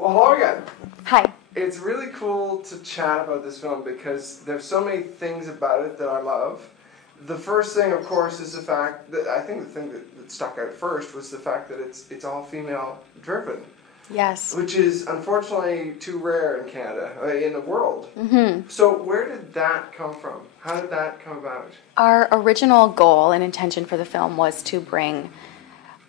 Well, hello again. Hi. It's really cool to chat about this film because there's so many things about it that I love. The first thing, of course, is the fact that I think the thing that stuck out first was the fact that it's all female driven. Yes. Which is unfortunately too rare in Canada, in the world. Mm-hmm. So where did that come from? How did that come about? Our original goal and intention for the film was to bring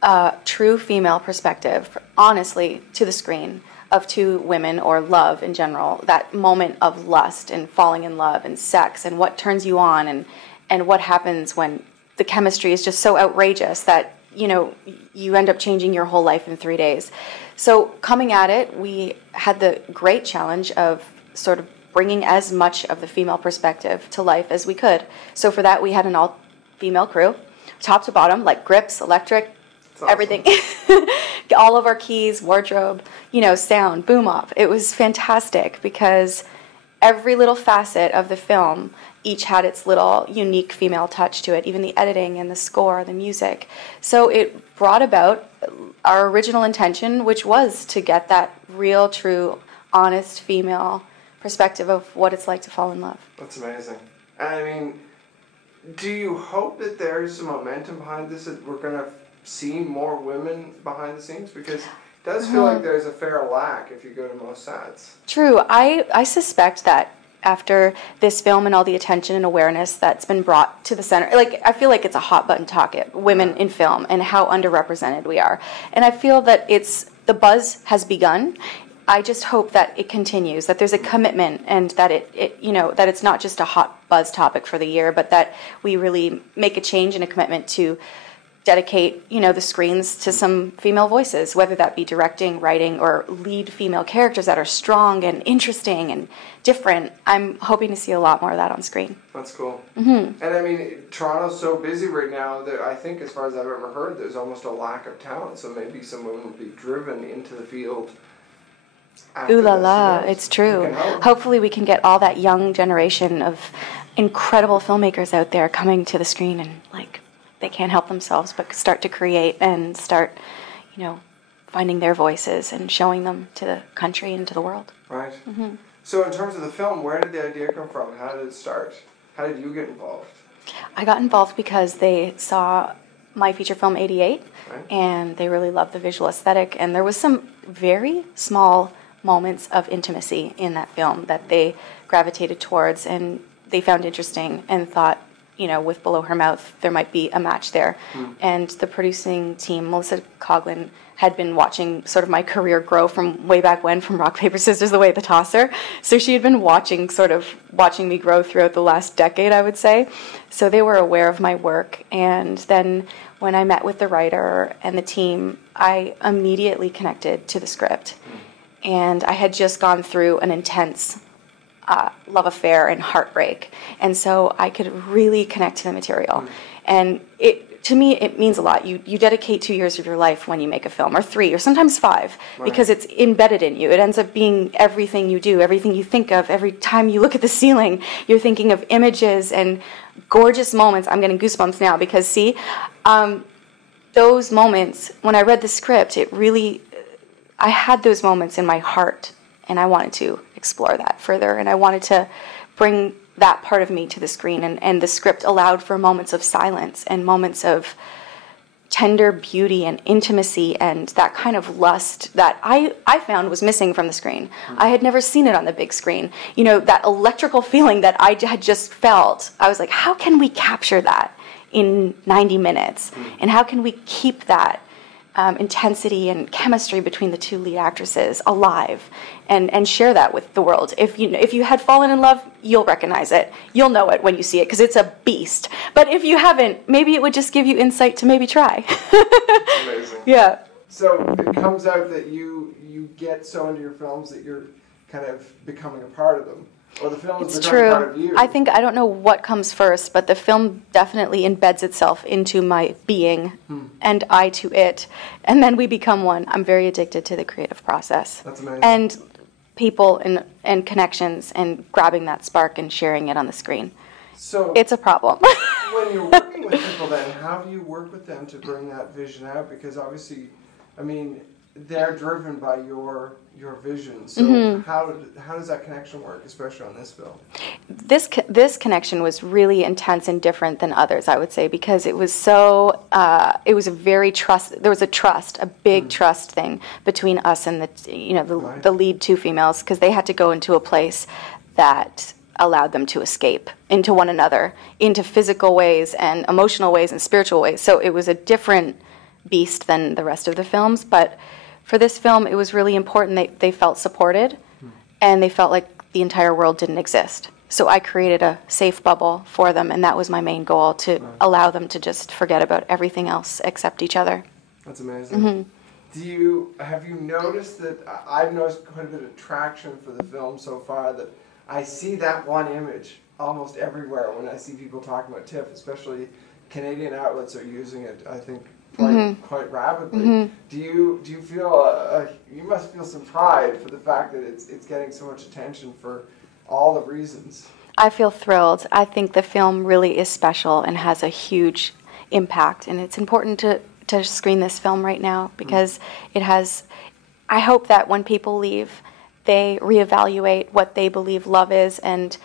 a true female perspective, honestly, to the screen of two women, or love in general, that moment of lust and falling in love and sex and what turns you on and what happens when the chemistry is just so outrageous that, you know, you end up changing your whole life in 3 days. So coming at it, we had the great challenge of sort of bringing as much of the female perspective to life as we could. So for that, we had an all-female crew, top to bottom, like grips, electric, everything. All of our keys, wardrobe, you know, sound, boom op. It was fantastic because every little facet of the film each had its little unique female touch to it, even the editing and the score, the music. So it brought about our original intention, which was to get that real, true, honest female perspective of what it's like to fall in love. That's amazing. I mean, do you hope that there's some momentum behind this, that we're going to see more women behind the scenes? Because it does feel like there's a fair lack if you go to most sets. True. I suspect that after this film and all the attention and awareness that's been brought to the center, like, I feel like it's a hot button topic, women in film and how underrepresented we are. And I feel that the buzz has begun. I just hope that it continues, that there's a commitment, and that it you know, that it's not just a hot buzz topic for the year, but that we really make a change and a commitment to dedicate, you know, the screens to some female voices, whether that be directing, writing, or lead female characters that are strong and interesting and different. I'm hoping to see a lot more of that on screen. That's cool. Mm-hmm. And I mean, Toronto's so busy right now that I think, as far as I've ever heard, there's almost a lack of talent. So maybe some women will be driven into the field. Ooh la la, it's true. Hopefully we can get all that young generation of incredible filmmakers out there coming to the screen and, like, they can't help themselves but start to create and start, you know, finding their voices and showing them to the country and to the world. Right. Mm-hmm. So in terms of the film, where did the idea come from? How did it start? How did you get involved? I got involved because they saw my feature film 88, right, and they really loved the visual aesthetic, and there was some very small moments of intimacy in that film that they gravitated towards and they found interesting and thought, you know, with Below Her Mouth, there might be a match there. And the producing team, Melissa Coughlin, had been watching sort of my career grow from way back when, from Rock, Paper, Scissors, The Way of the Tosser. So she had been watching me grow throughout the last decade, I would say. So they were aware of my work. And then when I met with the writer and the team, I immediately connected to the script. And I had just gone through an intense love affair and heartbreak, and so I could really connect to the material. And to me, it means a lot. You dedicate 2 years of your life when you make a film, or 3, or sometimes 5, right, because it's embedded in you. It ends up being everything you do, everything you think of. Every time you look at the ceiling, you're thinking of images and gorgeous moments. I'm getting goosebumps now because, see, those moments, when I read the script, I had those moments in my heart, and I wanted to explore that further, and I wanted to bring that part of me to the screen, and the script allowed for moments of silence and moments of tender beauty and intimacy and that kind of lust that I found was missing from the screen. I had never seen it on the big screen. You know, that electrical feeling that I had just felt. I was like, how can we capture that in 90 minutes? And how can we keep that intensity and chemistry between the two lead actresses alive and share that with the world? If you had fallen in love, you'll recognize it. You'll know it when you see it because it's a beast. But if you haven't, maybe it would just give you insight to maybe try. That's amazing. Yeah. So it comes out that you get so into your films that you're kind of becoming a part of them. Or the film is becoming part of you. I don't know what comes first, but the film definitely embeds itself into my being, and I to it. And then we become one. I'm very addicted to the creative process. That's amazing. And people and connections and grabbing that spark and sharing it on the screen. So it's a problem. When you're working with people then, how do you work with them to bring that vision out? Because obviously, I mean, they're driven by your vision. So how does that connection work, especially on this film? This connection was really intense and different than others, I would say, because it was so it was a very there was a big trust thing between us and the lead two females, because they had to go into a place that allowed them to escape into one another, into physical ways and emotional ways and spiritual ways. So it was a different beast than the rest of the films, but for this film, it was really important. They felt supported, and they felt like the entire world didn't exist. So I created a safe bubble for them, and that was my main goal, to allow them to just forget about everything else except each other. That's amazing. Have you noticed that I've noticed quite a bit of traction for the film so far, that I see that one image almost everywhere when I see people talking about TIFF, especially Canadian outlets are using it, I think, quite rapidly. Do you feel you must feel some pride for the fact that it's getting so much attention for all the reasons? I feel thrilled. I think the film really is special and has a huge impact, and it's important to screen this film right now, because it has. I hope that when people leave, they reevaluate what they believe love is and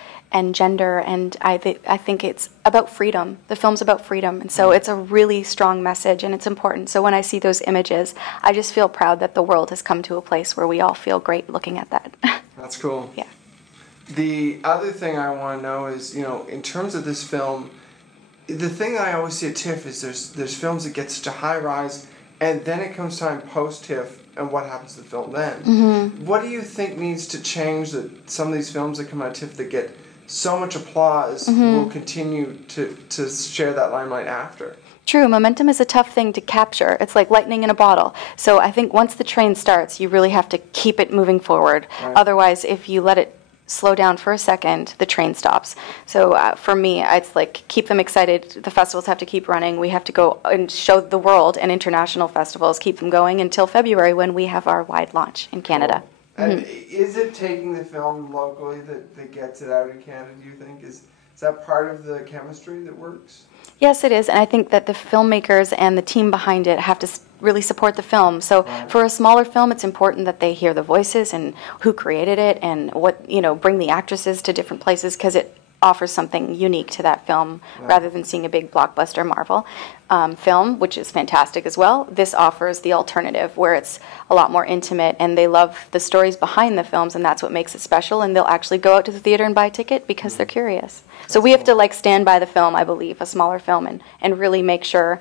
gender, and I think it's about freedom. The film's about freedom, and so it's a really strong message, and it's important. So when I see those images, I just feel proud that the world has come to a place where we all feel great looking at that. That's cool. Yeah. The other thing I want to know is, in terms of this film, the thing that I always see at TIFF is there's films that get such a high rise, and then it comes time post-TIFF, and what happens to the film then? What do you think needs to change, that some of these films that come out of TIFF that get so much applause will continue to share that limelight after? True. Momentum is a tough thing to capture. It's like lightning in a bottle. So I think once the train starts, you really have to keep it moving forward. Right. Otherwise, if you let it slow down for a second, the train stops. So for me, it's like keep them excited. The festivals have to keep running. We have to go and show the world, and international festivals, keep them going until February, when we have our wide launch in Canada. Cool. And is it taking the film locally that gets it out in Canada, do you think? Is that part of the chemistry that works? Yes, it is, and I think that the filmmakers and the team behind it have to really support the film. So for a smaller film, it's important that they hear the voices and who created it, and what, bring the actresses to different places, because it offers something unique to that film, rather than seeing a big blockbuster Marvel film, which is fantastic as well. This offers the alternative, where it's a lot more intimate, and they love the stories behind the films, and that's what makes it special, and they'll actually go out to the theater and buy a ticket because they're curious. So we have to stand by the film, I believe, a smaller film, and really make sure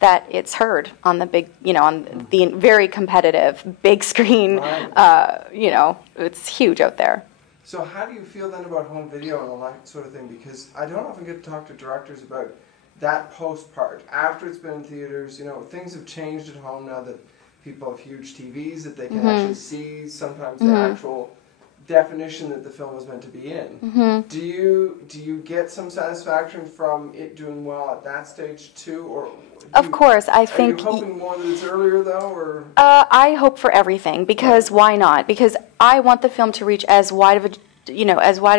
that it's heard on the big, on the very competitive big screen. It's huge out there. So how do you feel then about home video and all that sort of thing? Because I don't often get to talk to directors about that post part. After it's been in theaters, things have changed at home now that people have huge TVs that they can actually see sometimes the actual definition that the film was meant to be in. Do you get some satisfaction from it doing well at that stage too, or? Of course, I think. Are you hoping more that it's earlier though, or? I hope for everything, because why not? Because I want the film to reach as wide of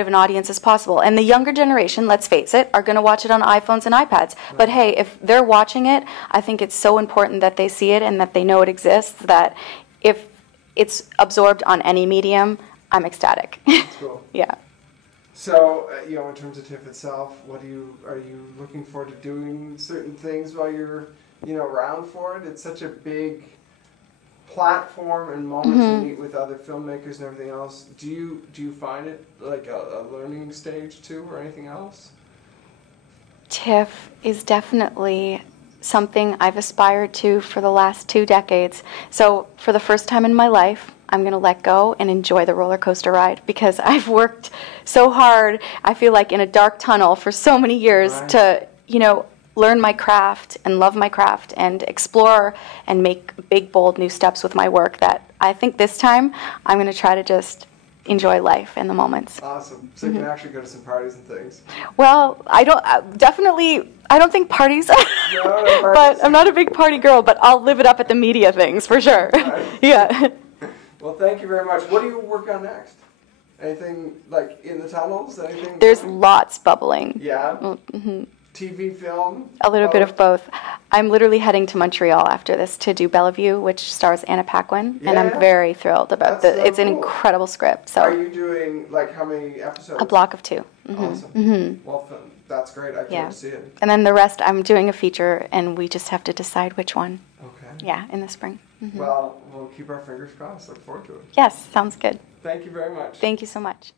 an audience as possible. And the younger generation, let's face it, are going to watch it on iPhones and iPads. But hey, if they're watching it, I think it's so important that they see it and that they know it exists, that if it's absorbed on any medium, I'm ecstatic. That's cool. Yeah. So, in terms of TIFF itself, are you looking forward to doing certain things while you're, around for it? It's such a big platform and moment to meet with other filmmakers and everything else. Do you find it like a learning stage too, or anything else? TIFF is definitely something I've aspired to for the last 2 decades. So for the first time in my life, I'm going to let go and enjoy the roller coaster ride, because I've worked so hard, I feel like in a dark tunnel for so many years to, learn my craft and love my craft and explore and make big, bold new steps with my work, that I think this time I'm going to try to just enjoy life and the moments. Awesome. So you can actually go to some parties and things. Well, I don't think parties, but I'm not a big party girl, but I'll live it up at the media things for sure. Right. Yeah. Well, thank you very much. What do you work on next? Anything like in the tunnels? Anything? There's lots bubbling. Yeah. TV, film? A little bit of both. I'm literally heading to Montreal after this to do Bellevue, which stars Anna Paquin, and I'm very thrilled about it's an incredible script. So are you doing, like, how many episodes? A block of 2. Mm-hmm. Awesome. Mm-hmm. Well, that's great. I can't see it. And then the rest, I'm doing a feature, and we just have to decide which one. Okay. Yeah, in the spring. Mm-hmm. Well, we'll keep our fingers crossed. Look forward to it. Yes, sounds good. Thank you very much. Thank you so much.